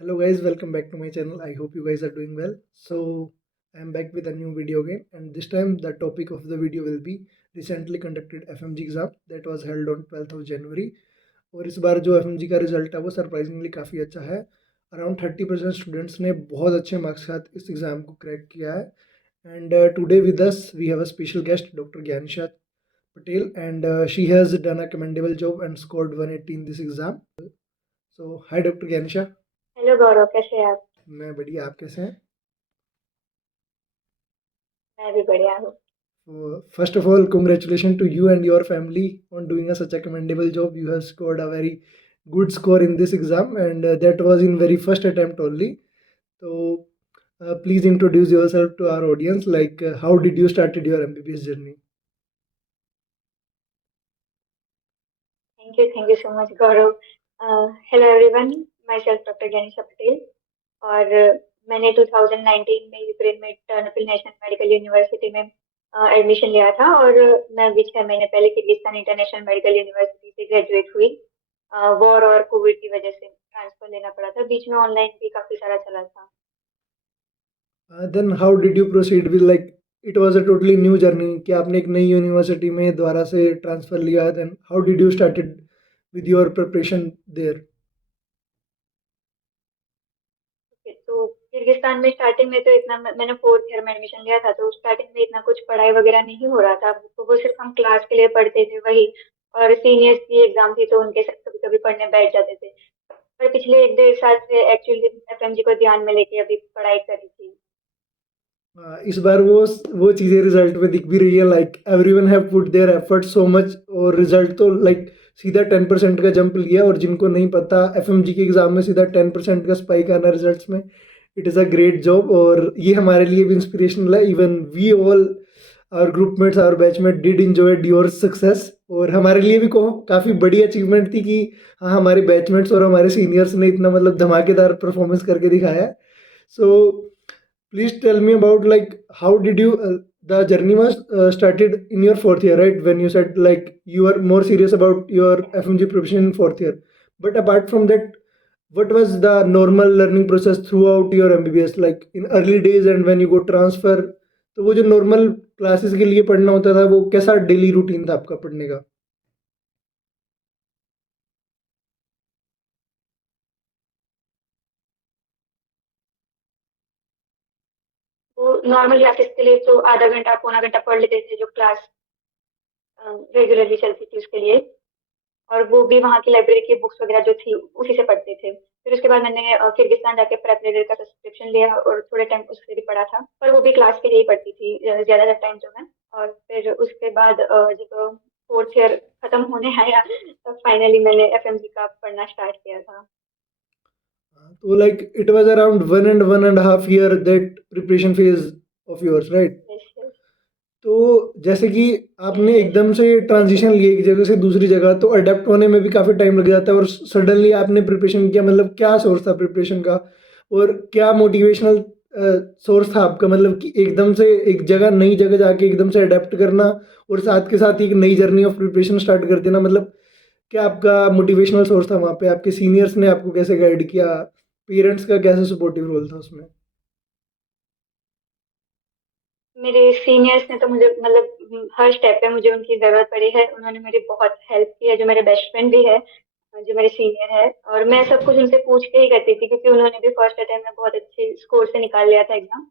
Hello guys, welcome back to my channel. I hope you guys are doing well. So I am back with a new video again, and this time the topic of the video will be recently conducted FMG exam that was held on 12th of January. और इस बार जो FMG का result है वो surprisingly काफ़ी अच्छा है. Around 30% students ने बहुत अच्छे मार्क्स के साथ इस एग्ज़ाम को क्रैक किया है. And today with us we have a special guest doctor Gyanisha Patel, and she has done a commendable job and scored 180 in this exam. So hi Dr. Gyanisha. Hello Gaurav, कैसे हैं आप? मैं बढ़िया, आप कैसे हैं? मैं भी बढ़िया हूँ। First of all, congratulations to you and your family on doing such a commendable job. You have scored a very good score in this exam, and that was in very first attempt only. So, please introduce yourself to our audience. Like, how did you started your MBBS journey? Thank you so much Gaurav. Hello everyone, myself doctor Gyanisha Patel. और मैंने 2019 में Ukraine में Ternopil national medical university में admission लिया था, और मैं अभी 6 महीने पहले किर्गिस्तान इंटरनेशनल मेडिकल यूनिवर्सिटी से ग्रेजुएट हुई। वॉर और कोविड की वजह से ट्रांसफर लेना पड़ा था, बीच में ऑनलाइन भी काफ़ी सारा चला था। Then how did you proceed with, like, it was a totally new journey कि आपने एक नई यूनिवर्सिटी में दोबारा से ट्रांसफर लिया. then how did you started with your preparation there? तो किर्गिस्तान में स्टार्टिंग में तो इतना मैंने 4th ईयर में एडमिशन लिया था, तो स्टार्टिंग में इतना कुछ पढ़ाई वगैरह नहीं हो रहा था। तो वो सिर्फ हम क्लास के लिए पढ़ते थे वही, और सीनियर्स की एग्जाम थी तो उनके साथ कभी कभी पढ़ने बैठ जाते थे। पर पिछले 1 डेढ़ साल से एक्चुअली एफएमजी को ध्यान में लेके अभी पढ़ाई करी थी। इस बार वो चीज़ें रिजल्ट में दिख भी रही है. Like everyone have put their effort so much, और रिजल्ट तो लाइक सीधा 10% का जंप लिया. और जिनको नहीं पता, एफएमजी के एग्ज़ाम में सीधा 10% का स्पाइक आना रिजल्ट्स में, it is a great job. और ये हमारे लिए भी इंस्पिरेशनल है. Even we all our groupmates our batchmate did enjoyed your success. और हमारे लिए भी काफ़ी बड़ी अचीवमेंट थी कि हाँ, हमारे बैचमेट्स और हमारे सीनियर्स ने इतना मतलब धमाकेदार परफॉर्मेंस करके दिखाया. सो please tell me about, like, how did you the journey was started in your fourth year, right? When you said like you are more serious about your FMG profession in fourth year. But apart from that, what was the normal learning process throughout your MBBS, like in early days and when you go transfer? तो वो जो normal classes के लिए पढ़ना होता था, वो कैसा डेली रूटीन था आपका पढ़ने का? वो नॉर्मल क्लासेस के लिए तो आधा घंटा पौना घंटा पढ़ लेते थे, जो क्लास रेगुलरली चलती थी उसके लिए। और वो भी वहाँ की लाइब्रेरी की बुक्स वगैरह जो थी उसी से पढ़ते थे। फिर उसके बाद मैंने किर्गिस्तान जाके प्रेप रीडर का सब्सक्रिप्शन लिया और थोड़े टाइम उससे भी पढ़ा था, पर वो भी क्लास के लिए ही पढ़ती थी ज्यादातर टाइम जो मैं। और फिर उसके बाद जब 4th ईयर खत्म होने आया तब फाइनली मैंने एफएमजी का पढ़ना स्टार्ट किया था। तो like it was around 1.5 year that preparation phase of yours, right? Yes yes. तो जैसे कि आपने एकदम से ट्रांजिशन लिया एक जगह से दूसरी जगह, तो अडेप्ट होने में भी काफ़ी टाइम लग जाता है. और सडनली आपने प्रिपरेशन किया, मतलब क्या सोर्स था प्रिपरेशन का, और क्या मोटिवेशनल सोर्स था आपका? मतलब कि एकदम से एक जगह नई जगह जाके एकदम से अडेप्ट करना, और साथ के साथ एक नई जर्नी ऑफ प्रिपरेशन स्टार्ट कर देना. मतलब क्या आपका मोटिवेशनल सोर्स था वहाँ पे? आपके सीनियर्स ने आपको कैसे गाइड किया? पेरेंट्स का कैसे सपोर्टिव रोल था उसमें? मेरे सीनियर्स ने तो मुझे मतलब हर स्टेप पे मुझे उनकी जरूरत पड़ी है, उन्होंने मेरी बहुत हेल्प की है। जो मेरे बेस्ट फ्रेंड भी है, जो मेरे सीनियर है, और मैं सब कुछ उनसे पूछ के ही करती थी क्योंकि उन्होंने भी फर्स्ट अटेम्प्ट में बहुत अच्छे स्कोर से निकाल लिया था एग्जाम।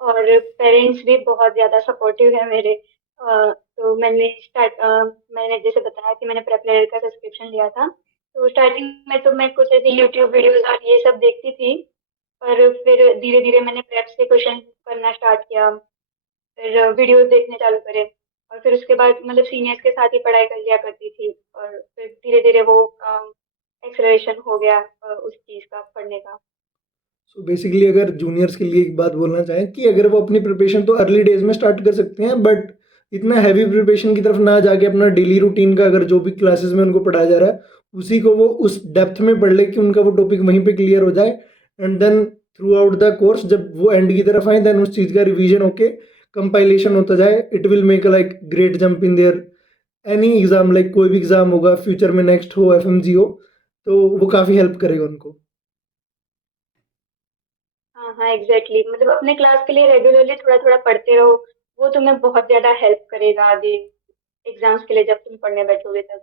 और पेरेंट्स भी बहुत ज्यादा सपोर्टिव है मेरे। तो मैंने जैसे बताया कि मैंने प्रेपरेटर का सब्सक्रिप्शन लिया था, तो स्टार्टिंग में तो मैं कुछ ऐसे यूट्यूब वीडियोस और ये सब देखती थी। पर फिर धीरे धीरे मैंने प्रेप से क्वेश्चन करना स्टार्ट किया, फिर वीडियोस देखने चालू करे, और फिर उसके बाद मतलब सीनियर्स के साथ ही पढ़ाई कर लिया करती थी। और फिर धीरे धीरे वो एक्सेलरेशन हो गया उस चीज का पढ़ने का। सो बेसिकली अगर जूनियर्स के लिए एक बात बोलना चाहें कि अगर वो अपनी प्रिपरेशन तो अर्ली डेज में स्टार्ट कर सकते हैं, बट इतना हैवी प्रिपरेशन की तरफ ना जाके अपना डेली रूटीन का, अगर जो भी क्लासेस में उनको पढ़ाया जा रहा है उसी को वो उस डेप्थ में पढ़ ले कि उनका वो टॉपिक वहीं पे क्लियर हो जाए. And then throughout the course जब वो एंड की तरफ आए, देन उस चीज़ का रिवीजन होके कंपाइलेशन होता जाए. It will make like great jump in their any exam. Like कोई भी एग्जाम होगा फ्यूचर में, नेक्स्ट हो, एफ हो, तो वो काफ़ी हेल्प करेगा उनको. हाँ हाँ एग्जैक्टली मतलब अपने क्लास के लिए रेगुलरली थोड़ा थोड़ा पढ़ते रहो। वो तुम्हें बहुत ज्यादा हेल्प करेगा आगे एग्जाम्स के लिए जब तुम पढ़ने बैठोगे तब।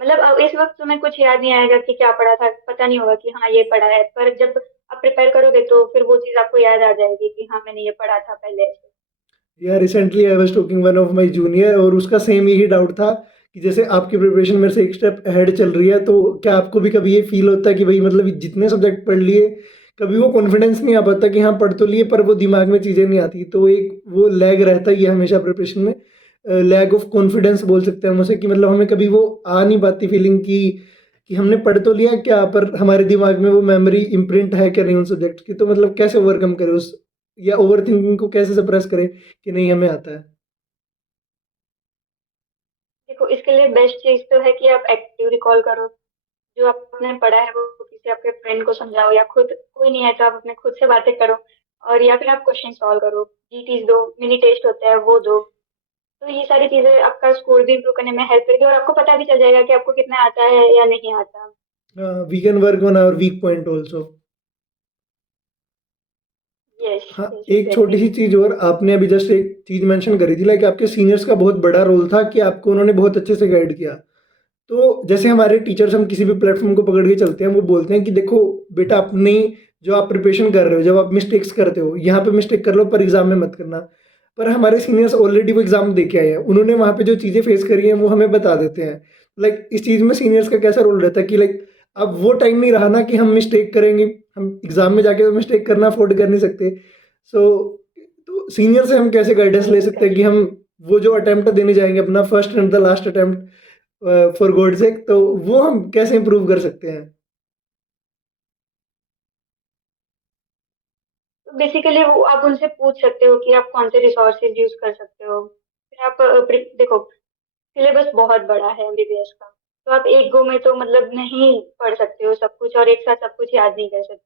मतलब अब इस वक्त तुम्हें कुछ याद नहीं आएगा कि क्या पढ़ा था, पता नहीं होगा कि हाँ ये पढ़ा है, पर जब आप प्रिपेयर करोगे तो फिर वो चीज आपको याद आ जाएगी कि हाँ मैंने ये पढ़ा था पहले ऐसे। या recently I was talking one of my junior और उसका सेम यही डाउट था कि जैसे आपकी प्रिपरेशन मेरे से एक स्टेप अहेड चल रही है, तो क्या आपको भी कभी ये फील होता है कि भाई मतलब जितने सब्जेक्ट पढ़ लिए कभी वो कॉन्फिडेंस नहीं आ पाता कि हाँ पढ़ तो लिए पर वो दिमाग में चीज़ें नहीं आती, तो एक वो लैग रहता ही है हमेशा प्रिपरेशन में। लैग ऑफ कॉन्फिडेंस बोल सकते हैं हम उसे, कि मतलब हमें कभी वो आ नहीं पाती फीलिंग कि हमने पढ़ तो लिया क्या पर हमारे दिमाग में वो मेमोरी इम्प्रिंट है क्या नहीं उन सब्जेक्ट की, तो मतलब कैसे ओवरकम करें उस या ओवर थिंकिंग को कैसे सप्रेस करें कि नहीं हमें आता है। देखो इसके लिए बेस्ट चीज तो है कि आप एक्टिव रिकॉल करो। जो आपने पढ़ा है वो किसी आपके फ्रेंड को समझाओ, या खुद कोई नहीं है तो आप अपने खुद से बातें करो। और या फिर आप क्वेश्चन सॉल्व करो, जीटीज दो, मिनी टेस्ट होता है वो दो। तो ये सारी चीजें आपका स्कोर भी इम्प्रूव करने में हेल्प करेगी और आपको पता भी चल जाएगा कि आपको कितना आता है या नहीं आता। We can work on our weak point also. Yes हाँ, यस एक छोटी एग्जैक्टली। सी चीज़ और, आपने अभी जस्ट एक चीज़ मेंशन करी थी लाइक आपके सीनियर्स का बहुत बड़ा रोल था कि आपको उन्होंने बहुत अच्छे से गाइड किया। तो जैसे हमारे टीचर्स हम किसी भी प्लेटफॉर्म को पकड़ के चलते हैं वो बोलते हैं कि देखो बेटा अपनी जो आप प्रिपरेशन कर रहे हो जब आप मिस्टेक्स करते हो यहाँ पे मिस्टेक कर लो पर एग्जाम में मत करना। पर हमारे सीनियर्स ऑलरेडी वो एग्जाम दे के आए हैं, उन्होंने वहाँ पे जो चीज़ें फेस करी हैं वो हमें बता देते हैं। लाइक इस चीज़ में सीनियर्स का कैसा रोल रहता है कि लाइक अब वो टाइम नहीं रहा ना कि हम मिस्टेक करेंगे, हम एग्जाम में जाके तो मिस्टेक करना अफोर्ड कर नहीं सकते। सो तो सीनियर से हम कैसे गाइडेंस ले सकते हैं कि एग्जैक्टली। हम वो जो अटेम्प्ट देने जाएंगे अपना first and the last attempt for God sake, तो वो हम कैसे इम्प्रूव कर सकते हैं। तो बेसिकली वो आप उनसे पूछ सकते हो कि आप कौन से रिसोर्सेज यूज कर सकते हो। फिर आप देखो सिलेबस बहुत बड़ा है एमबीबीएस का, तो आप एक गो में तो मतलब नहीं पढ़ सकते हो सब कुछ और एक साथ सब कुछ याद नहीं कर सकते।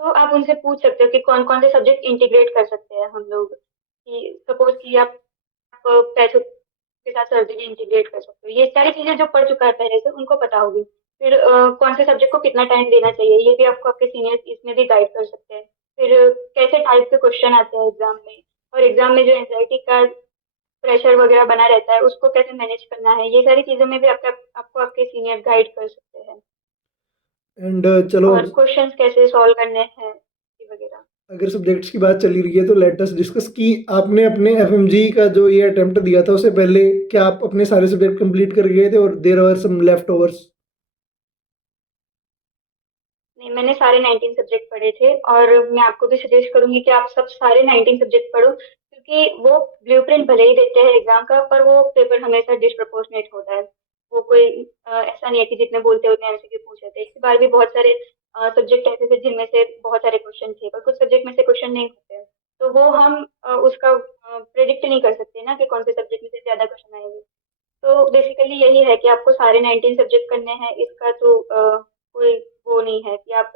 तो आप उनसे पूछ सकते हो कि कौन कौन से सब्जेक्ट इंटीग्रेट कर सकते हैं हम लोग, कि सपोज कि आप पैथो के साथ सर्जरी इंटीग्रेट कर सकते हो। ये सारी चीजें जो पढ़ चुका है पहले से उनको पता होगी। फिर कौन से सब्जेक्ट को कितना टाइम देना चाहिए ये भी आपको आपके सीनियर्स इसमें भी गाइड कर सकते हैं। फिर कैसे टाइप के क्वेश्चन आते हैं एग्जाम में, और एग्जाम में जो एंजाइटी का प्रेशर वगैरह बना रहता है उसको कैसे मैनेज करना है, ये सारी चीजों में भी आपको आपके सीनियर गाइड कर सकते हैं। एंड चलो और क्वेश्चंस कैसे सॉल्व करने हैं ये वगैरह। अगर सब्जेक्ट्स की बात चली रही है तो लेट अस डिस्कस कि आपने अपने एफएमजी का जो ये अटेम्प्ट दिया था उससे पहले क्या आप अपने सारे सब्जेक्ट कंप्लीट कर गए थे और there are some leftovers. नहीं मैंने सारे 19 सब्जेक्ट पढ़े थे, और मैं आपको भी सजेस्ट करूंगी कि आप सब सारे 19 सब्जेक्ट पढ़ो, क्योंकि वो ब्लूप्रिंट भले ही देते हैं एग्जाम का पर वो पेपर हमेशा डिस्प्रपोर्शनेट होता है। वो कोई ऐसा नहीं है कि जितने बोलते हैं उतने एमसीक्यू पूछे थे। इस बार भी बहुत सारे सब्जेक्ट ऐसे थे जिनमें से बहुत सारे क्वेश्चन थे, पर कुछ सब्जेक्ट में से क्वेश्चन नहीं होते। तो वो हम उसका प्रेडिक्ट नहीं कर सकते ना कि कौन से सब्जेक्ट में से ज्यादा क्वेश्चन आएंगे। तो बेसिकली यही है कि आपको सारे 19 सब्जेक्ट करने हैं, इसका तो कोई वो नहीं है कि आप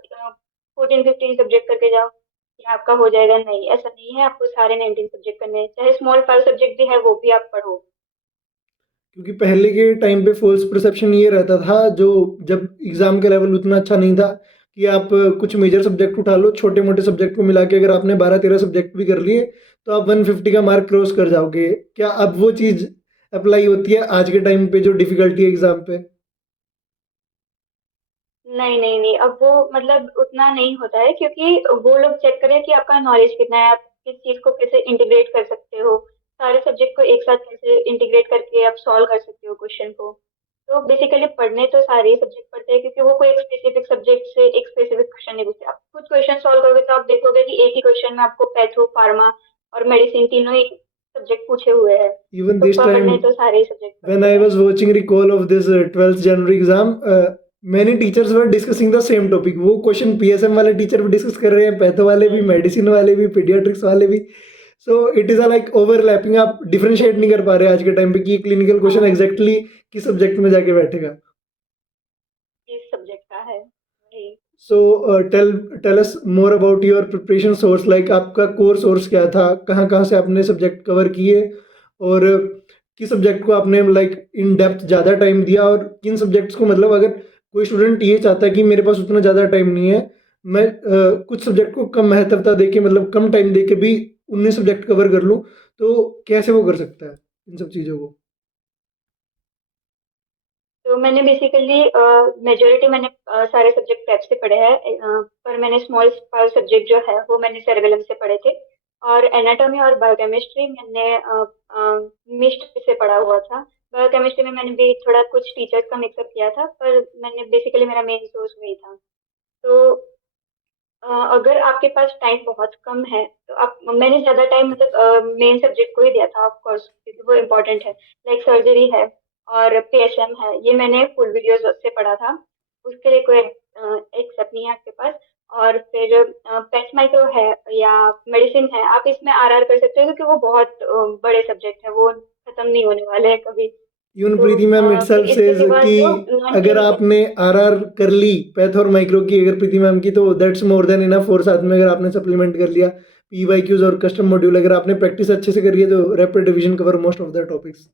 14-15 सब्जेक्ट करके जाओ कि आपका हो जाएगा, नहीं ऐसा नहीं है। आपको सारे 19 सब्जेक्ट करने हैं, चाहे स्मॉल 5 सब्जेक्ट भी है वो भी आप पढ़ो। क्योंकि पहले के टाइम पे फॉल्स परसेप्शन ये रहता था जो जब एग्जाम का लेवल उतना अच्छा नहीं था कि आप कुछ मेजर सब्जेक्ट उठा लो, छोटे मोटे सब्जेक्ट को मिला के अगर आपने 12-13 सब्जेक्ट भी कर लिए तो आप 150 का मार्क क्रॉस कर जाओगे। क्या अब वो चीज़ अप्लाई होती है आज के टाइम पे जो डिफिकल्टी है एग्जाम पे। नहीं नहीं नहीं, अब वो मतलब उतना नहीं होता है, क्योंकि वो लोग चेक करें कि आपका नॉलेज कितना है, आप किस चीज को कैसे इंटीग्रेट कर सकते हो, सारे सब्जेक्ट को एक साथ कैसे इंटीग्रेट करके आप सॉल्व कर सकते हो क्वेश्चन को। तो बेसिकली पढ़ने तो सारे ही सब्जेक्ट पढ़ते हैं, क्योंकि वो कोई एक स्पेसिफिक सब्जेक्ट से एक स्पेसिफिक क्वेश्चन नहीं पूछते। आप कुछ क्वेश्चन सॉल्व करोगे तो आप देखोगे कि एक ही क्वेश्चन में आपको पैथो, फार्मा और मेडिसिन तीनों ही सब्जेक्ट पूछे हुए हैं। इवन तो दिस टाइम पढ़ने तो सारे ही सब्जेक्ट when पढ़ते I हैं। was watching recall of this 12th January exam, many teachers were discussing the same topic। वो क्वेश्चन पीएसएम वाले टीचर भी डिस्कस कर रहे हैं, पैथो वाले भी, मेडिसिन वाले भी, पीडियाट्रिक्स वाले भी। So it is a like overlapping, आप डिफरेंशिएट नहीं कर पा रहे आज के टाइम पे कि क्लिनिकल क्वेश्चन हाँ एग्जैक्टली किस सब्जेक्ट में जाके बैठेगा। इस सब्जेक्ट का है वही। So tell tell us more about your preparation source, like आपका कोर सोर्स क्या था, कहाँ कहाँ से आपने सब्जेक्ट कवर किए और किस सब्जेक्ट को आपने लाइक इन डेप्थ ज़्यादा टाइम दिया और किन सब्जेक्ट्स को, मतलब अगर कोई स्टूडेंट ये चाहता है कि मेरे पास उतना ज़्यादा टाइम नहीं है मैं कुछ सब्जेक्ट को कम महत्वता देके मतलब कम टाइम देके भी 19 सब्जेक्ट कवर कर लूँ, तो कैसे वो कर सकता है इन सब चीज़ों को? तो मैंने बेसिकली मेजोरिटी मैंने सारे सब्जेक्ट प्रेप से पढ़े हैं, पर मैंने स्मॉल सब्जेक्ट जो है वो मैंने सेरेबेलम से पढ़े थे। और एनाटॉमी और बायोकेमिस्ट्री मैंने मिस्ट से पढ़ा हुआ था। बायोकेमिस्ट्री में मैंने भी थोड़ा कुछ टीचर्स का मिक्सअप किया था, पर मैंने बेसिकली मेरा मेन सोर्स वही था। तो अगर आपके पास टाइम बहुत कम है तो आप मैंने ज्यादा टाइम मतलब मेन सब्जेक्ट को ही दिया था ऑफ कोर्स, क्योंकि वो इम्पोर्टेंट है। लाइक सर्जरी है और पीएसएम है, ये मैंने फुल वीडियोस से पढ़ा था। उसके लिए कोई एक्सेप्ट नहीं है आपके पास। और फिर पेट माइक्रो है या मेडिसिन है, आप इसमें आरआर कर सकते हो, क्योंकि वो बहुत बड़े सब्जेक्ट है, वो खत्म नहीं होने वाले हैं कभी। इवन तो प्रीति मैम फिर इटसेल्फ इसके सेज सिवा कि जो नॉन अगर क्लिनिकल। आपने आरआर कर ली पैथ और माइक्रो की, अगर प्रीति मैम की, तो दैट्स मोर देन इनफ। और साथ में अगर आपने सप्लीमेंट कर लिया पीवाईक्यूज और कस्टम मॉड्यूल, अगर आपने प्रैक्टिस अच्छे से करी है तो rapid revision cover most of the topics.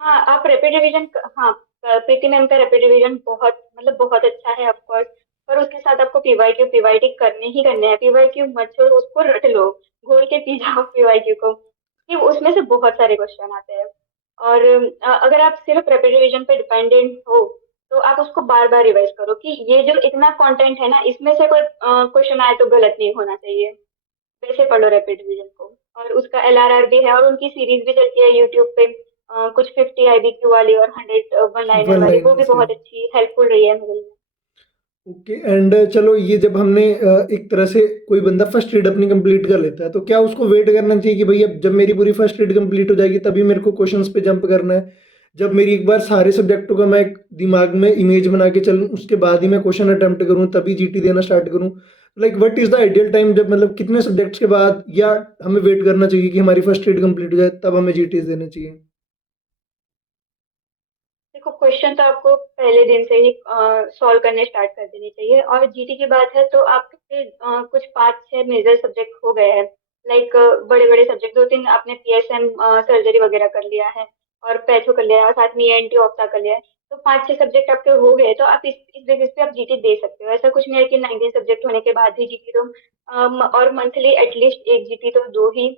हाँ, आप रैपिड रिवीजन, हाँ, प्रीति मैम का रैपिड रिवीजन बहुत मतलब बहुत अच्छा है ऑफ कोर्स। पर उसके साथ आपको पीवाईक्यू पीवाईटी करने ही करने हैं। पीवाईक्यू मत छोड़ो, उसको रट लो, घोल के पी जाओ पीवाईक्यू को, कि उसमें से बहुत सारे क्वेश्चन आते हैं। और अगर आप सिर्फ रैपिड रिवीजन पे डिपेंडेंट हो तो आप उसको बार बार रिवाइज करो कि ये जो इतना कंटेंट है ना, इसमें से कोई क्वेश्चन आए तो गलत नहीं होना चाहिए। वैसे पढ़ो रैपिड रिवीजन को। और उसका एलआरआर भी है, और उनकी सीरीज भी चलती है यूट्यूब पे, कुछ 50 आईबीक्यू वाली और 100 वन लाइनर वन वाली, वो लाइनर भी से। बहुत अच्छी हेल्पफुल रही है मेरे लिए। ओके एंड चलो, ये जब हमने एक तरह से कोई बंदा फर्स्ट रीड अपनी कंप्लीट कर लेता है, तो क्या उसको वेट करना चाहिए कि भाई अब जब मेरी पूरी फर्स्ट रीड कंप्लीट हो जाएगी तभी मेरे को क्वेश्चंस पे जंप करना है? जब मेरी एक बार सारे सब्जेक्टों का मैं एक दिमाग में इमेज बना के चलूँ, उसके बाद ही मैं क्वेश्चन अटेम्प्ट करूँ, तभी जीटी देना स्टार्ट करूँ? Like what is the ideal time, जब मतलब कितने सब्जेक्ट्स के बाद या हमें वेट करना चाहिए कि हमारी फर्स्ट रीड कंप्लीट हो जाए तब हमें जीटी देना चाहिए? देखो, क्वेश्चन तो आपको पहले दिन से ही सॉल्व करने स्टार्ट कर देनी चाहिए। और जीटी की बात है तो आपके कुछ 5-6 मेजर सब्जेक्ट हो गए हैं। लाइक बड़े बड़े सब्जेक्ट 2-3 आपने पीएसएम सर्जरी वगैरह कर लिया है, और पैथो कर लिया है, और साथ में एनटी ऑप्था कर लिया है। तो 5-6 सब्जेक्ट आपके हो गए, तो आप इस बेसिस पे आप जीटी दे सकते हो। ऐसा कुछ नहीं है कि 19 सब्जेक्ट होने के बाद ही जीटी दो। और मंथली एटलीस्ट एक जीटी तो दो ही।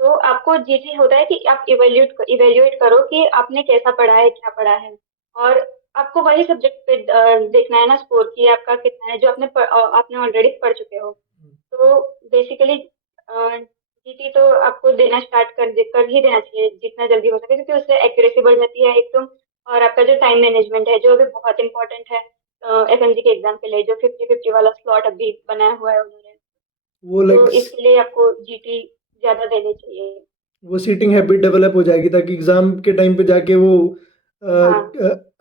तो आपको जीटी होता है कि आप इवेल्युएट करो कि आपने कैसा पढ़ा है, क्या पढ़ा है। और आपको वही सब्जेक्ट पे देखना है ना स्कोर, कि आपका कितना है जो आपने ऑलरेडी पढ़ चुके हो। तो बेसिकली जीटी तो आपको देना स्टार्ट कर ही देना चाहिए जितना जल्दी हो सके, क्योंकि उससे एक्यूरेसी बढ़ जाती है एक तो। और आपका जो टाइम मैनेजमेंट है, जो अभी बहुत इंपॉर्टेंट है एफएमजी के एग्जाम के लिए, जो 50-50 वाला स्लॉट अभी बनाया हुआ है उन्होंने, वो तो लाइक इसके लिए आपको जीटी ज्यादा देनी चाहिए। वो सीटिंग हैबिट डेवलप हो जाएगी ताकि एग्जाम के टाइम पे जाके वो हाँ,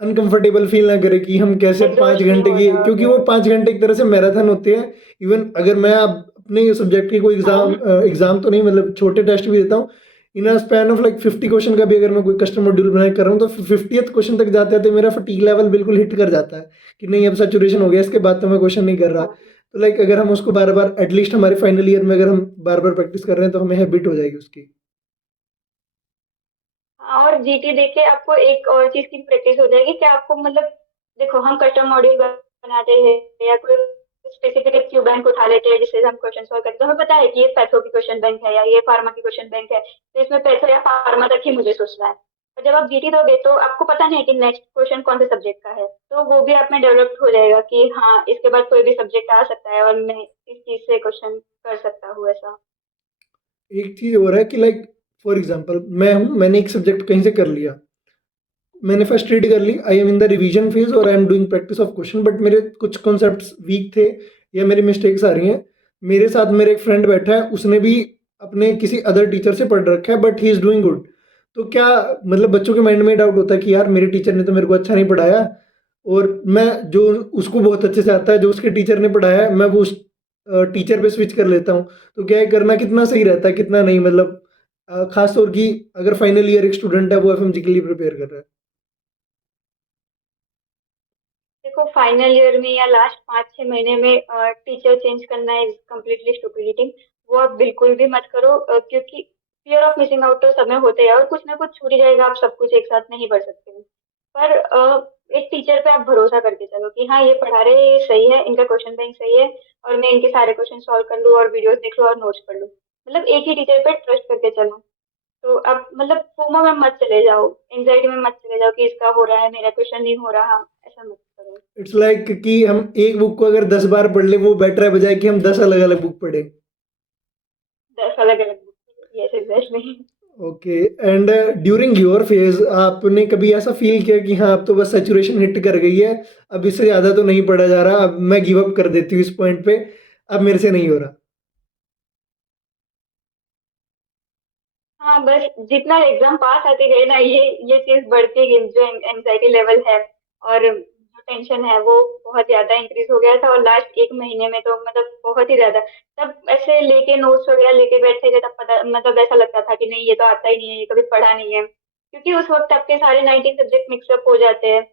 अनकंफर्टेबल फील ना करे कि हम कैसे पाँच एग्जॉस्ट नहीं घंटे की, होना क्योंकि वो वगैरह। 5 घंटे एक तरह से मैराथन होते हैं। इवन अगर मैं अब अपने सब्जेक्ट की कोई एग्जाम हाँ, एग्जाम तो नहीं, मतलब छोटे टेस्ट भी देता हूँ, in a span of like 50 question का भी अगर मैं कोई कस्टम मॉड्यूल बना के कर रहा हूँ, तो 50th क्वेश्चन तक जाते जाते मेरा फटीग लेवल बिल्कुल हिट कर जाता है कि नहीं अब सेचुरेशन हो गया, इसके बाद तो मैं क्वेश्चन नहीं कर रहा। हाँ। तो लाइक अगर हम उसको बार बार एटलीस्ट हमारे फाइनल ईयर में अगर हम बार बार प्रैक्टिस कर रहे हैं तो हमें हैबिट हो जाएगी उसकी। हाँ, और जीटी देके आपको एक और चीज की प्रैक्टिस हो जाएगी कि आपको मतलब, देखो हम कस्टम मॉड्यूल बनाते हैं या कोई स्पेसिफिक क्यू बैंक उठा लेते हैं जिससे हम क्वेश्चन सॉल्व करते हैं, तो हमें पता है कि ये पैथो की क्वेश्चन बैंक है या ये फार्मा की क्वेश्चन बैंक है, तो इसमें पैथो या फार्मा तक ही मुझे सोचना है। और जब आप जीटी दोगे तो आपको पता नहीं है कि नेक्स्ट क्वेश्चन कौन से सब्जेक्ट का है, तो वो भी आप में डेवलप हो जाएगा कि हाँ, इसके बाद कोई भी सब्जेक्ट आ सकता है और मैं इस चीज से क्वेश्चन कर सकता हूँ ऐसा। एक चीज और है कि लाइक फॉर एग्जांपल मैं हूँ, मैंने एक सब्जेक्ट कहीं से कर लिया, मैंने फर्स्ट रीड कर ली, I am in the revision phase और I am doing practice of question, but मेरे कुछ कॉन्सेप्ट्स वीक थे या मेरी मिस्टेक्स आ रही हैं। मेरे साथ मेरे एक फ्रेंड बैठा है, उसने भी अपने किसी अदर टीचर से पढ़ रखा है but he is doing good. तो क्या मतलब बच्चों के माइंड में डाउट होता है कि यार मेरे टीचर ने तो मेरे को अच्छा नहीं पढ़ाया, और मैं जो उसको बहुत अच्छे से आता है जो उसके टीचर ने पढ़ाया है, मैं वो उस टीचर पे स्विच कर लेता हूँ। तो क्या ये करना कितना सही रहता है कितना नहीं, मतलब खास तौर की अगर फाइनल ईयर एक स्टूडेंट है वो एफएमजी के लिए प्रिपेयर कर रहा है? देखो, फाइनल ईयर में या लास्ट 5-6 महीने में टीचर चेंज करना इज कम्प्लीटली स्टुपिडिटी। वो आप बिल्कुल भी मत करो, क्योंकि फियर ऑफ मिसिंग आउट तो सब में होते हैं, और कुछ ना कुछ छूट ही जाएगा, आप सब कुछ एक साथ नहीं पढ़ सकते हो। पर एक टीचर पे आप भरोसा करके चलो कि हाँ ये पढ़ा रहे हैं, ये सही है, इनका क्वेश्चन बैंक सही है, और मैं इनके सारे क्वेश्चन सॉल्व कर लूँ और वीडियोस देख लूँ और नोट्स पढ़ लूँ। मतलब एक ही टीचर पे ट्रस्ट करके चलो। तो आप मतलब फोमो में मत चले जाओ, एंजाइटी में मत चले जाओ कि इसका हो रहा है, मेरा क्वेश्चन नहीं हो रहा, ऐसा मत करो। इट्स लाइक कि हम एक बुक को अगर 10 बार पढ़ ले वो बेटर है बजाय कि हम 10 अलग अलग बुक पढ़े। 10 अलग अलग book, yes exactly. Okay. And during your phase आपने कभी ऐसा फील किया कि हाँ अब तो बस सैचुरेशन हिट कर गई है, अब इससे ज़्यादा तो नहीं पढ़ा जा रहा, अब मैं गिव अप कर देती हूँ इस पॉइंट पे, अब मेरे से नहीं हो रहा? हाँ बस जितना एग्जाम पास आते गए ना, ये चीज बढ़ती गई, जो एंजाइटी लेवल है और जो टेंशन है वो बहुत ज्यादा इंक्रीज हो गया था, और लास्ट एक महीने में तो मतलब बहुत ही ज्यादा। तब ऐसे लेके नोट्स वगैरह लेके बैठे थे, तब पता मतलब ऐसा लगता था कि नहीं ये तो आता ही नहीं है, ये कभी पढ़ा नहीं है, क्योंकि उस वक्त आपके सारे 19 सब्जेक्ट मिक्सअप हो जाते हैं,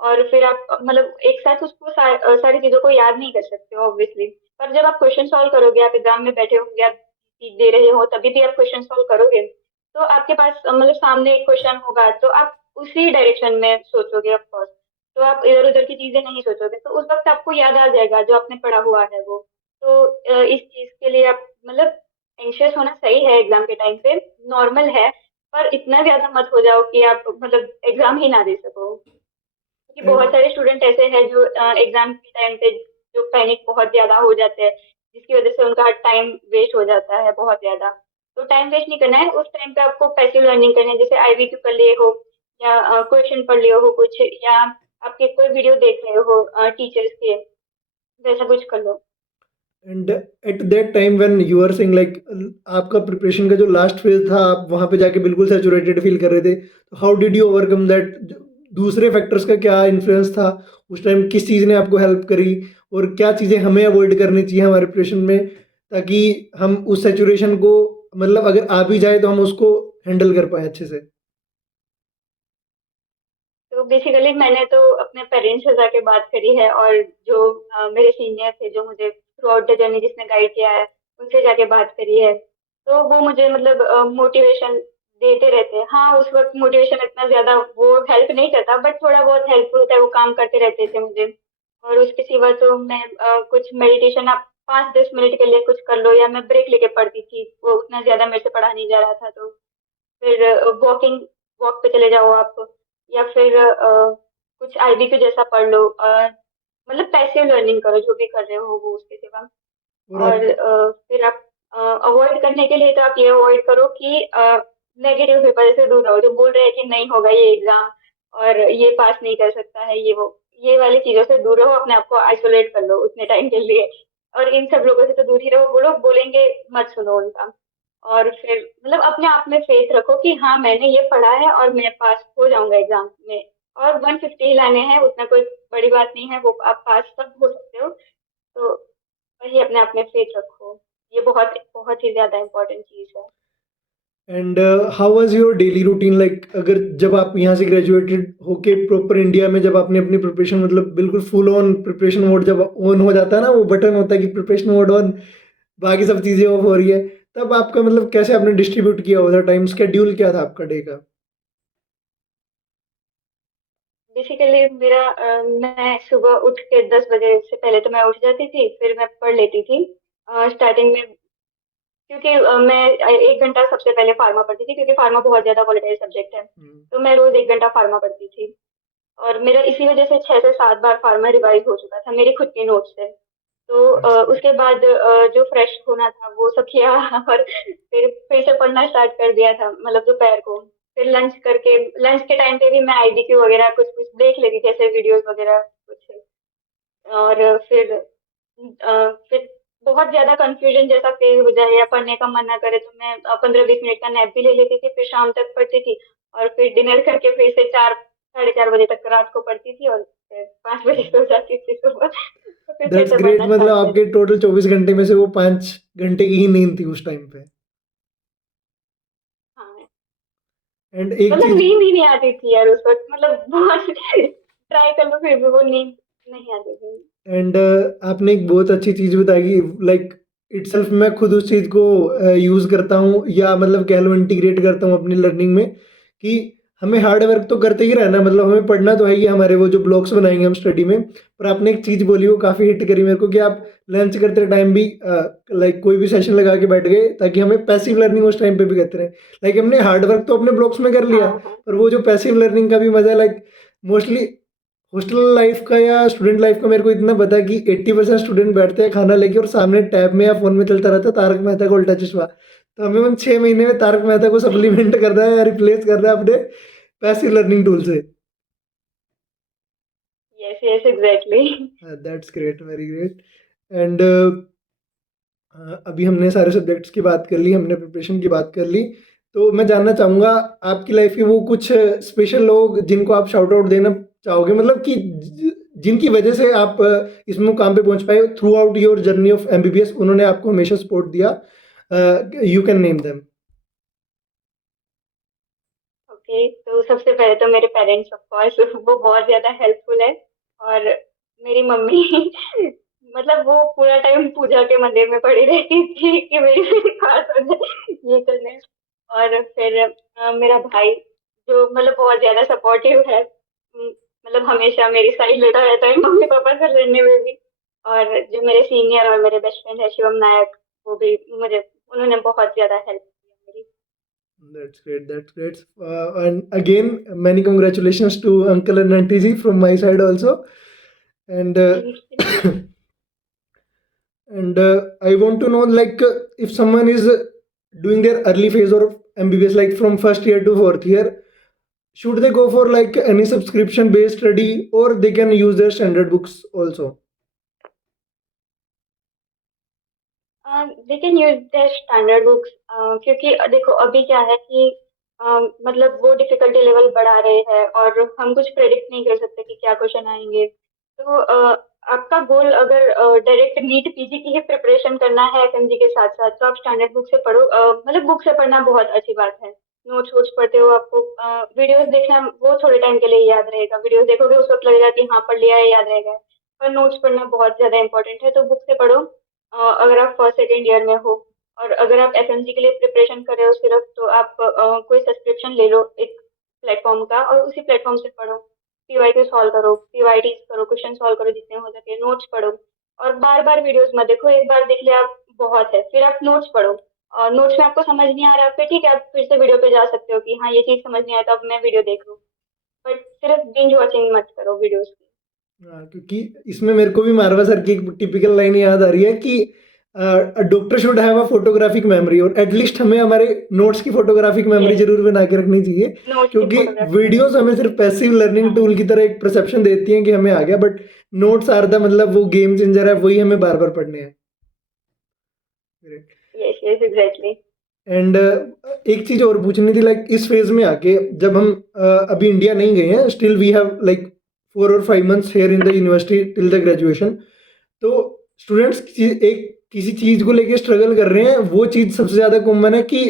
और फिर आप मतलब एक साथ उसको सारी चीजों को याद नहीं कर सकते हो ऑब्वियसली। पर जब आप क्वेश्चन सॉल्व करोगे, आप एग्जाम में बैठे होंगे, आप दे रहे हो, तभी भी आप क्वेश्चन सॉल्व करोगे, तो आपके पास मतलब सामने एक क्वेश्चन होगा, तो आप उसी डायरेक्शन में सोचोगे ऑफ कोर्स। तो आप इधर उधर की चीजें नहीं सोचोगे, तो उस वक्त आपको याद आ जाएगा जो आपने पढ़ा हुआ है वो। तो इस चीज के लिए आप मतलब एंशियस होना सही है एग्जाम के टाइम पे, नॉर्मल है, पर इतना ज्यादा मत हो जाओ कि आप मतलब एग्जाम ही ना दे सको, क्योंकि बहुत एंड सारे स्टूडेंट ऐसे हैं जो एग्जाम के टाइम पे जो पैनिक बहुत ज्यादा हो जाते हैं, जिसकी वजह से उनका टाइम वेस्ट हो जाता है बहुत ज्यादा। तो टाइम वेस्ट नहीं करना है उस टाइम पे, आपको पैसिव लर्निंग करनी है, जैसे आईवीक्यू कर लिए हो, या क्वेश्चन पढ़ लिए हो कुछ, या आपके कोई वीडियो देख रहे हो टीचर्स के, वैसा कुछ कर लो। And at that time when you are saying like आपका प्रिपरेशन का जो लास्ट फेज था आप वहाँ पे जाके बिल्कुल सैचुरेटेड फील कर रहे थे, तो how did you overcome that? दूसरे फैक्टर्स का क्या इन्फ्लुएंस था उस टाइम, किस चीज़ ने आपको हेल्प करी, और क्या चीज़ें हमें अवॉइड करनी चाहिए हमारे प्रिपरेशन में ताकि हम उस सैचुरेशन को मतलब अगर आ भी जाए तो हम उसको हैंडल कर पाए अच्छे से? तो बेसिकली मैंने तो अपने पेरेंट्स से जाके बात करी है, और जो मेरे सीनियर थे जो मुझे थ्रू आउट द जर्नी जिसने गाइड किया है, उनसे जाके बात करी है। तो वो मुझे मतलब मोटिवेशन देते रहते हैं। हाँ उस वक्त मोटिवेशन इतना ज्यादा वो हेल्प नहीं करता, बट थोड़ा बहुत हेल्पफुल होता है, वो काम करते रहते थे मुझे। और उसके सिवा तो मैं कुछ मेडिटेशन, आप 5-10 मिनट के लिए कुछ कर लो, या मैं ब्रेक लेके पढ़ती थी, वो उतना ज्यादा मेरे से पढ़ा नहीं जा रहा था, तो फिर वॉकिंग, वॉक पे चले जाओ आप, या फिर कुछ आईबीक्यू जैसा पढ़ लो, मतलब पैसिव लर्निंग करो जो भी कर रहे हो वो, उसके सिवा। और और आप फिर आप अवॉइड करने के लिए तो आप ये अवॉइड करो कि नेगेटिव पेपर से दूर रहो, जो बोल रहे हैं कि नहीं होगा ये एग्जाम, और ये पास नहीं कर सकता है, ये वो, ये वाली चीजों से दूर रहो, अपने आप को आइसोलेट कर लो उतने टाइम के लिए। और इन सब लोगों से तो दूर ही रहो, वो लोग बोलेंगे मत सुनो उनका। और फिर मतलब अपने आप में फेथ रखो कि हाँ मैंने ये पढ़ा है और मैं पास हो जाऊंगा एग्जाम में, और 150 लाने हैं, उतना कोई बड़ी बात नहीं है, वो आप पास सब हो सकते हो। तो वही अपने आप में फेथ रखो, ये बहुत बहुत ही ज्यादा इम्पोर्टेंट चीज है। And how was your daily routine like, अगर जब आप यहाँ से ग्रेजुएटेड होके प्रॉपर इंडिया में जब आपने अपनी प्रिपरेशन मतलब बिल्कुल फुल ऑन प्रिपरेशन मोड जब ऑन हो जाता है ना, वो बटन होता है कि प्रिपरेशन मोड ऑन, बाकी सब चीज़ें ऑफ हो रही है, तब आपका मतलब कैसे आपने डिस्ट्रीब्यूट किया होता टाइम, स्केड्यूल क्या था आपका डे का? बेसिकली मेरा मैं सुबह उठ के 10 बजे से पहले तो मैं उठ जाती थी, फिर मैं पढ़ लेती थी स्टार्टिंग में, क्योंकि मैं 1 घंटा सबसे पहले फार्मा पढ़ती थी, क्योंकि फार्मा बहुत ज्यादा वॉलेटाइल सब्जेक्ट है। हम्म। तो मैं रोज 1 घंटा फार्मा पढ़ती थी, और मेरा इसी वजह से 6 से 7 बार फार्मा रिवाइज हो चुका था मेरी खुद की नोट से। तो That's great. उसके बाद जो फ्रेश होना था वो सब किया और फिर से पढ़ना स्टार्ट कर दिया था, मतलब दोपहर को। फिर लंच के टाइम पे भी मैं आईबीक्यू वगैरह कुछ कुछ देख लेती थी, ऐसे वीडियोस वगैरह कुछ। और फिर बहुत ज्यादा कंफ्यूजन जैसा फील हो जाए या पढ़ने का मन ना करे, तो मैं 15-20 मिनट का नैप भी ले लेती थी, फिर शाम तक पढ़ती थी, और फिर डिनर करके फिर से 4-4:30 बजे तक रात को पढ़ती थी, और फिर 5 बजे सो जाती थी सुबह, तो फिर दैट्स से ग्रेट, पढ़ना मतलब स्टार्ट आपके करती थी। टोटल 24 घंटे में से वो 5 घंटे की ही नींद थी उस टाइम पे। हाँ एंड एक मतलब चीज, नींद ही नहीं आती थी यार उस वक्त, मतलब बहुत ट्राई कर लो फिर भी वो नींद नहीं आती थी। एंड आपने एक बहुत अच्छी चीज़ बताई, लाइक इटसेल्फ मैं खुद उस चीज़ को यूज़ करता हूँ या मतलब कह लो इंटीग्रेट करता हूँ अपनी लर्निंग में कि हमें हार्ड वर्क तो करते ही रहना है, मतलब हमें पढ़ना तो है ही, हमारे वो जो ब्लॉग्स बनाएंगे हम स्टडी में। पर आपने एक चीज़ बोली वो काफ़ी हिट करी मेरे को कि आप लंच करते टाइम भी लाइक कोई भी सेशन लगा के बैठ गए, ताकि हमें पैसिव लर्निंग उस टाइम पे भी करते रहे। लाइक हमने हार्ड वर्क तो अपने ब्लॉग्स में कर लिया, हाँ हाँ। पर वो जो पैसिव लर्निंग का भी मजा है, लाइक मोस्टली हॉस्टल लाइफ का या स्टूडेंट लाइफ का मेरे को इतना पता है कि 80% स्टूडेंट बैठते हैं खाना लेके और सामने टैब में या फोन में चलता रहता है तारक मेहता का उल्टा चश्मा। तो हमें उन 6 महीने में तारक मेहता को सप्लीमेंट कर रहा है या रिप्लेस कर रहा है अपने पैसिव लर्निंग टूल से। Yes yes exactly. That's great, very great. And अभी हमने सारे सब्जेक्ट्स की बात कर ली, हमने प्रिपरेशन की बात कर ली। तो मैं जानना चाहूँगा आपकी लाइफ के वो कुछ स्पेशल लोग जिनको आप शाउट आउट देना चाहोगे, मतलब कि जिनकी वजह से आप इस मुकाम पे पहुंच पाए through out your journey of MBBS, उन्होंने आपको हमेशा सपोर्ट दिया, you can name them. Okay, तो सबसे पहले तो मेरे पेरेंट्स ऑफ कोर्स वो बहुत ज्यादा हेल्पफुल है। और मेरी मम्मी मतलब वो पूरा टाइम पूजा के मंदिर में पड़ी रहती थी कि मेरी मेरी पास हो जाए ये करने। और फिर मेरा भाई जो मतलब बहुत ज्यादा सपोर्टिव है। मतलब हमेशा मेरी साइड लेता रहता है मम्मी पापा से लड़ने में भी। और जो मेरे सीनियर और मेरे बेस्ट फ्रेंड है शिवम नायक, वो भी मुझे उन्होंने बहुत ज्यादा हेल्प की मेरी। That's great. That's great. And again, many congratulations to Uncle and Auntie ji from my side also. And and I want to know, like, if someone is doing their early phase of MBBS, like from first year to fourth year, should they go for like any subscription based study, or they can use their standard books also? They can use their standard books, क्योंकि देखो अभी क्या है कि मतलब वो difficulty level बढ़ा रहे हैं और हम कुछ प्रेडिक्ट नहीं कर सकते कि क्या क्वेश्चन आएंगे। तो आपका गोल अगर डायरेक्ट नीट पीजी की ही प्रिपरेशन करना है एफएमजी के साथ साथ, तो आप स्टैंडर्ड बुक से पढ़ो। मतलब बुक से पढ़ना बहुत अच्छी बात है। नोट्स वोट्स पढ़ते हो, आपको वीडियोस देखना वो थोड़े टाइम के लिए याद रहेगा। वीडियोस देखोगे उस वक्त लगेगा कि हाँ पढ़ लिया है, याद रहेगा। पर नोट्स पढ़ना बहुत ज्यादा इंपॉर्टेंट है, तो बुक से पढ़ो। अगर आप फर्स्ट सेकेंड ईयर में हो और अगर आप एफएमजी के लिए प्रिपरेशन कर रहे हो सिर्फ, तो आप कोई सब्सक्रिप्शन ले लो एक प्लेटफॉर्म का और उसी प्लेटफॉर्म से पढ़ो। पीवाईक्यू सॉल्व करो, पीवाईटी करो, क्वेश्चन सॉल्व करो जितने हो सके, नोट्स पढ़ो। और बार बार वीडियोस मत देखो, एक बार देख लिया आप बहुत है, फिर आप नोट्स पढ़ो। और नोट्स में आपको समझ नहीं आ रहा फिर ठीक है, आप फिर से वीडियो पे जा सकते हो कि हाँ ये चीज समझ नहीं आया तो अब मैं वीडियो देख लूँ। बट सिर्फ बिंज वॉचिंग मत करो वीडियोस की। हाँ, क्योंकि इसमें मेरे को भी मारवा सर की एक टिपिकल लाइन याद आ रही है कि doctor should have a photographic memory, और एटलीस्ट हमें हमारे नोट्स की फोटोग्राफिक मेमोरी यस, जरूर बना के रखनी चाहिए। नोट्स की क्योंकि फोटोग्राफी वीडियोस मेमोरी। हमें सिर्फ पैसिव लर्निंग हाँ। टूल की तरह एक परसेप्शन देती हैं कि हमें आ गया, बट नोट्स आर द मतलब वो गेम चेंजर है, वही हमें बार बार पढ़ने हैं। Yes yes exactly. एंड एक चीज और पूछनी थी, लाइक इस फेज में आके जब हम अभी इंडिया नहीं गए हैं, स्टिल वी हैव लाइक 4 और 5 months here in the university till the graduation. तो स्टूडेंट्स एक किसी चीज को लेके स्ट्रगल कर रहे हैं, वो चीज सबसे ज्यादा कॉमन है कि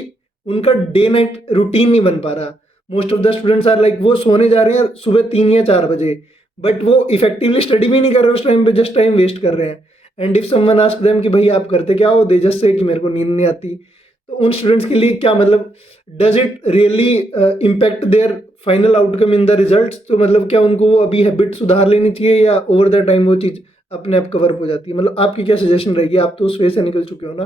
उनका डे नाइट रूटीन नहीं बन पा रहा। Most of the students are like वो सोने जा रहे हैं सुबह 3 या 4 बजे, बट वो इफेक्टिवली स्टडी भी नहीं कर रहे उस टाइम पे, जस्ट टाइम वेस्ट कर रहे हैं। And if someone ask them कि भाई आप करते क्या हो, दे जस्ट से कि मेरे को नींद नहीं आती। तो उन स्टूडेंट्स के लिए क्या मतलब, does it really impact there final outcome in the results? तो मतलब क्या उनको वो अभी हैबिट सुधार लेनी चाहिए, या ओवर द टाइम वो चीज़ अपने आप कवर हो जाती है? मतलब आपकी क्या सजेशन रहेगी, आप तो उस वे से निकल चुके हो ना।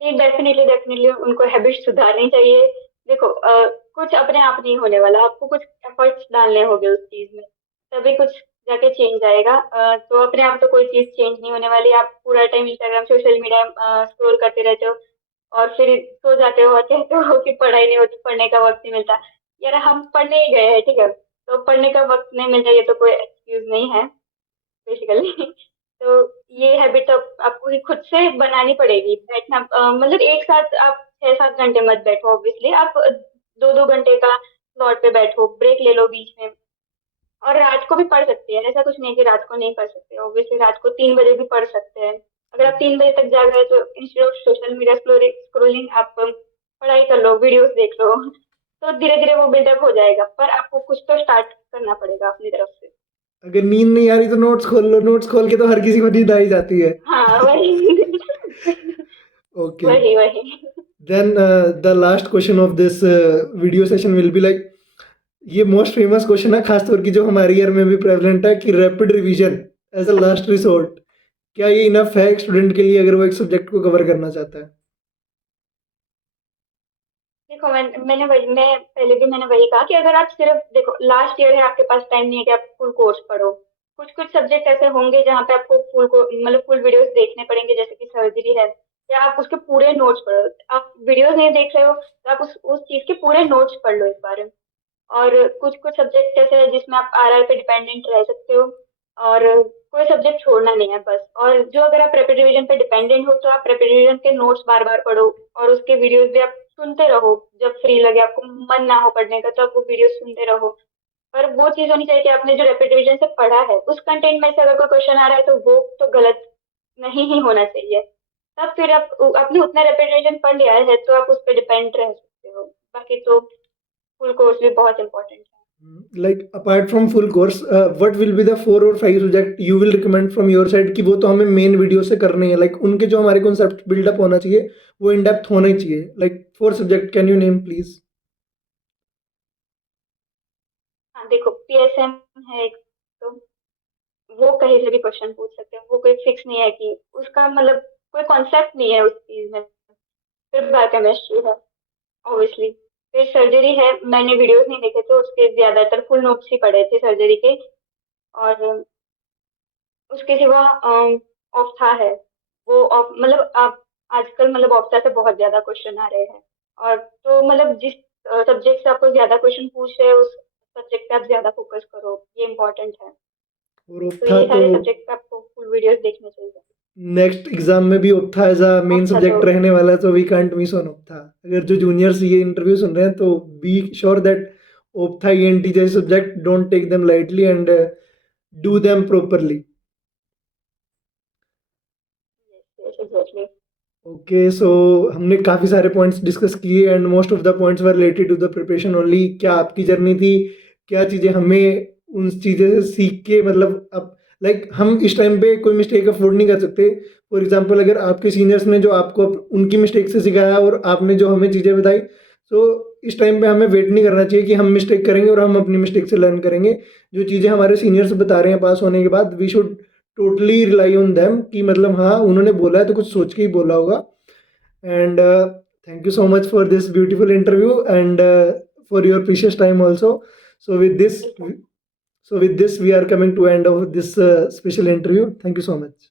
नहीं, डेफिनेटली डेफिनेटली उनको हैबिट सुधारनी चाहिए। देखो कुछ अपने आप नहीं होने वाला, आपको कुछ एफर्ट्स डालने होंगे उस चीज में, तभी कुछ जाके चेंज आएगा। तो अपने आप तो कोई चीज चेंज नहीं होने वाली। आप पूरा time Instagram social media scroll करते रहते हो और फिर सो जाते हो और कहते हो कि पढ़ाई नहीं होती, पढ़ने का वक्त नहीं मिलता। यार हम पढ़ने ही गए हैं ठीक है, तो पढ़ने का वक्त नहीं मिलता ये तो कोई एक्सक्यूज नहीं है बेसिकली। तो ये हैबिट तो आपको ही खुद से बनानी पड़ेगी। बैठना मतलब एक साथ आप 6-7 घंटे मत बैठो, ऑब्वियसली आप 2-2 घंटे का स्लॉट पे बैठो, ब्रेक ले लो बीच में। और रात को भी पढ़ सकते हैं, ऐसा कुछ नहीं है कि रात को नहीं पढ़ सकते। ऑब्वियसली रात को 3 बजे भी पढ़ सकते हैं। अगर आप 3 बजे तक जाग रहे हैं तो instead of social media scrolling आप पढ़ाई कर लो, वीडियोस देख लो। तो धीरे धीरे वो बिल्डअप हो जाएगा, पर आपको कुछ तो स्टार्ट करना पड़ेगा अपनी तरफ से। अगर नींद नहीं आ रही तो नोट्स खोल लो, नोट्स खोल के तो हर किसी को नींद आ ही जाती है। हाँ वही। ओके, वही वही। Then the last question of this video session will be like, ये मोस्ट फेमस क्वेश्चन है, खासतौर की जो हमारे ईयर में भी प्रेवलेंट है, कि rapid revision as a last resort, क्या ये इनफ है एक स्टूडेंट के लिए अगर वो एक सब्जेक्ट को कवर करना चाहता है? देखो मैंने वही कहा कि अगर आप सिर्फ देखो लास्ट ईयर है, आपके पास टाइम नहीं है कि आप फुल कोर्स पढ़ो। कुछ कुछ सब्जेक्ट ऐसे होंगे जहाँ पे आपको फुल को मतलब फुल वीडियोस देखने पड़ेंगे, जैसे कि सर्जरी है, या आप उसके पूरे नोट्स पढ़ो। आप वीडियोस नहीं देख रहे हो तो आप उस चीज के पूरे नोट्स पढ़ लो एक बार। और कुछ कुछ सब्जेक्ट ऐसे हैं जिसमें आप आरआर पे डिपेंडेंट रह सकते हो, और कोई सब्जेक्ट छोड़ना नहीं है बस। और जो अगर आप रैपिड रिवीजन पे डिपेंडेंट हो तो आप रैपिड रिवीजन के नोट्स बार बार पढ़ो, और उसके वीडियोस भी आप सुनते रहो। जब फ्री लगे, आपको मन ना हो पढ़ने का, तो आप वो वीडियो सुनते रहो। पर वो चीज होनी चाहिए कि आपने जो रैपिड रिवीजन से पढ़ा है उस कंटेंट में से अगर कोई क्वेश्चन आ रहा है तो वो तो गलत नहीं ही होना चाहिए। तब फिर आपने उतना रैपिड रिवीजन पढ़ लिया है तो आप उस पर डिपेंड रह सकते हो। बाकी तो फुल कोर्स भी बहुत इंपॉर्टेंट है। Like apart from full course, what will be the 4 और 5 subject you will recommend from your side कि वो तो हमें मेन वीडियो से करने हैं, लाइक उनके जो हमारे कॉन्सेप्ट बिल्डअप होना चाहिए वो इन डेप्थ होना ही चाहिए, like 4 subject can you name please? हाँ देखो, पीएसएम है एक, तो वो कहीं से भी क्वेश्चन पूछ सकते हैं, वो कोई फिक्स नहीं है कि उसका मतलब कोई कॉन्सेप्ट नहीं है उस चीज में। फिर बायोकेमिस्ट्री है ऑब्वियसली। फिर सर्जरी है, मैंने वीडियोस नहीं देखे थे उसके, ज्यादातर फुल नोट्स ही पढ़े थे सर्जरी के। और उसके सिवा ऑप्था है। वो मतलब आप आजकल मतलब ऑप्था से बहुत ज्यादा क्वेश्चन आ रहे हैं। और तो मतलब जिस सब्जेक्ट से आपको ज्यादा क्वेश्चन पूछ रहे हैं उस सब्जेक्ट पे आप ज्यादा फोकस करो, ये इम्पोर्टेंट है। और तो था ये तो सारे सब्जेक्ट पे आपको फुल वीडियोस देखने चाहिए। नेक्स्ट एग्जाम में भी ophtha as a main ophtha तो सब्जेक्ट रहने वाला है, तो we can't miss on ophtha. अगर जो जूनियर्स ये इंटरव्यू सुन रहे हैं तो be sure that ophtha ENT जैसे subject don't take them lightly and do them properly. Exactly. Okay, so हमने काफ़ी सारे पॉइंट्स डिस्कस किए and most of the points were related to the preparation only. क्या आपकी जर्नी थी, क्या चीज़ें हमें उन चीज़ें से सीख के, मतलब अब लाइक हम इस टाइम पे कोई मिस्टेक अफोर्ड नहीं कर सकते। फॉर एग्जांपल अगर आपके सीनियर्स ने जो आपको उनकी मिस्टेक से सिखाया और आपने जो हमें चीज़ें बताई, तो इस टाइम पे हमें वेट नहीं करना चाहिए कि हम मिस्टेक करेंगे और हम अपनी मिस्टेक से लर्न करेंगे। जो चीज़ें हमारे सीनियर्स बता रहे हैं पास होने के बाद, we should totally rely on them कि मतलब हाँ उन्होंने बोला है तो कुछ सोच के ही बोला होगा। And thank you so much for this beautiful interview and for your precious time also. So with this, we are coming to end of this special interview. Thank you so much.